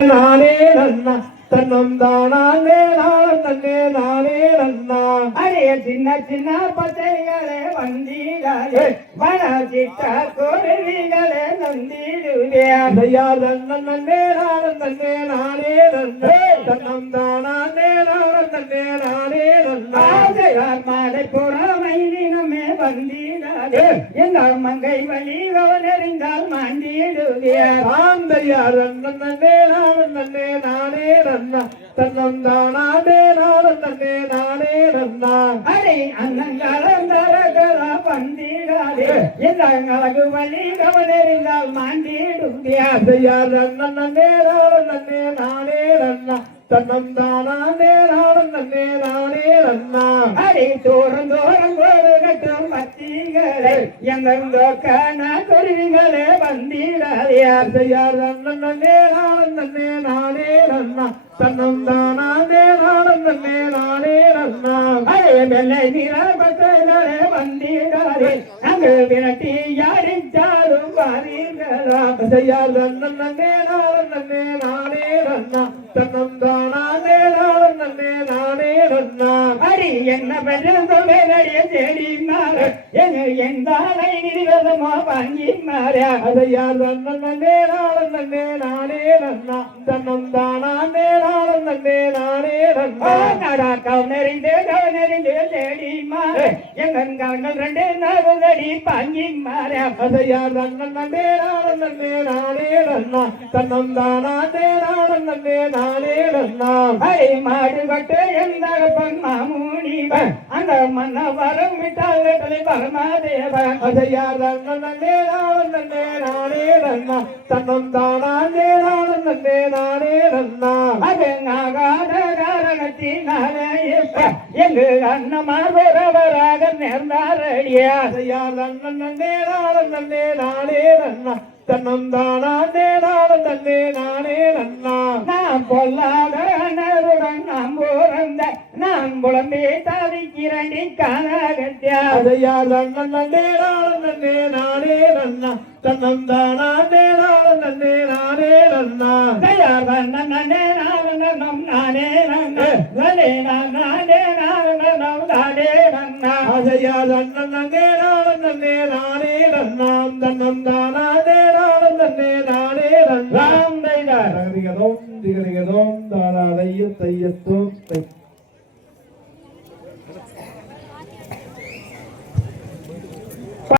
நானே நன்னா தன்னம் தானே நன்னே நானே நன்னா அடைய சின்ன சின்ன பச்சைகளே வந்தீங்களே வனச்சிட்ட குருவிகளே நந்திடுவியார் நன்னே நன்னே நானே நன்னே தன்னம் தானே நன்னே நானே நன்னா மாலை புறமை தினமே வந்தீங்களே எங்கள் மங்கை வழி கவனறிந்தால் மாண்டிடுவியார் ஆந்தையார் நன்னே நன்னே நானே நன்னா தன்னம் தானே நன்னே நானே நன்னா அடை அன்னங்களந்தரகளா வந்தீங்களே எங்களுக்கு வழி கவனறிந்தால் மாண்டிடுவியார் நன்னே நன்னே நானே நன்னா தன்னம் தானே நன்னே நானே நன்னா அடை தோறும் தோறும் ஒரு கட்டம் பத்திகளே எங்கெங்கோ காண குருவிகளே வந்தீடாதியார் நன்னே நன்னே நானே நன்னா தன்னம் தானே நன்னே நானே நன்னா அடை வெள்ளை நிறப்பத்தே வந்தீடாதே அங்கு விரட்டி யாரிச்சாலும் வாரீர்களா நன்னே நன்னே நானே நன்னா தன்னம் தானே நன்னே நானே நன்னா அடி என்ன பெரிய செடி மாற எந்தாலை நிறுவனமோ வாங்கி மாறியா அதையார் நன்னே நானே நன்னா தன்னம் தானே நன்னே நானே நன்னா நடா கவுனறிந்து செடி மாற எங்கன் கவர்கள் ரெண்டு நகுதடி பாங்கி மாறியா அதையார் நன்னே நானே நன்னா தன்னம் தானே நன்னே நானே நன்னா அடி மாடு கட்டு எந்த மாமூனிவன் அந்த மன்ன வரம் விட்டால் பரமாதேவன் அதையார் நன்னே நானே நன்னா தன்னம் தானே நன்னே நானே நன்னா அது ஆகாத காரணத்தினாலே எங்கு அண்ணமார் ஒருவராக நேர்ந்தாரடியா அதையார் நன்னே நானே நன்னா தன்னம் தானே நன்னே நானே நன்னா நான் பொல்லாத அண்ணருடன் நாம் பிறந்த நான் புலம்பே தாதிக்கிறண்டி காணகத்தியா அதையார் நன்னே நானே நன்னா தன்னம் தானே நன்னே நானே நன்னா தயார் நன்னே நாரணம் நானே நன்னே நானே நாரணம் தானே நன்னா அதையார் நன்னே நானே நன்னாம் தன்னம் தானே நன்னே நானே நன்னா ராம் தைதார் திகதிகதோம் தாராதையும் தையத்தோம் தை